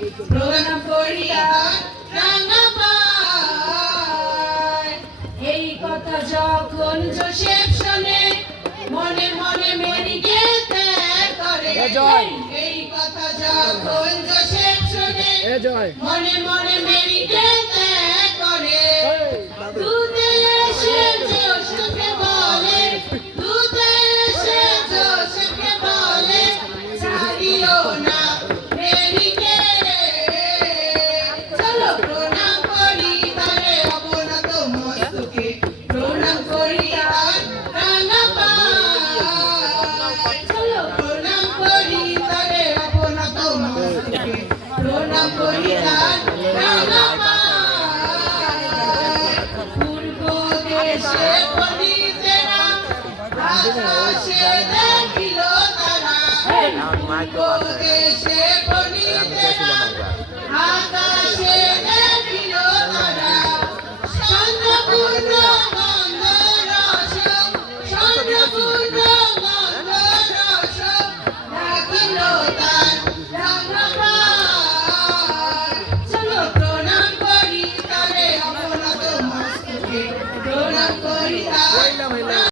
প্রণাম করিয়া রাঙা পায়। এই কথা যখন যোসেফ শোনে মনে মনে মেরিকে ত্যাগ করে। এই কথা যখন যোসেফ শোনে মনে মনে মেরিকে ত্যাগ করে। দূতে এসে যোসেফকে বলে, দূতে এসে যোসেফকে বলে, ছাড়িও না মেরিকে। চলো প্রণাম করি তারে অবনত মস্তকে, প্রণাম করি তার রাঙা পায়। চলো প্রণাম করি তারে অবনত মস্তকে, প্রণাম করি তার রাঙা পায়। পূর্ব দেশে পণ্ডিতেরা আকাশে দেখিল তারা, পূর্ব দেশে পণ্ডিতেরা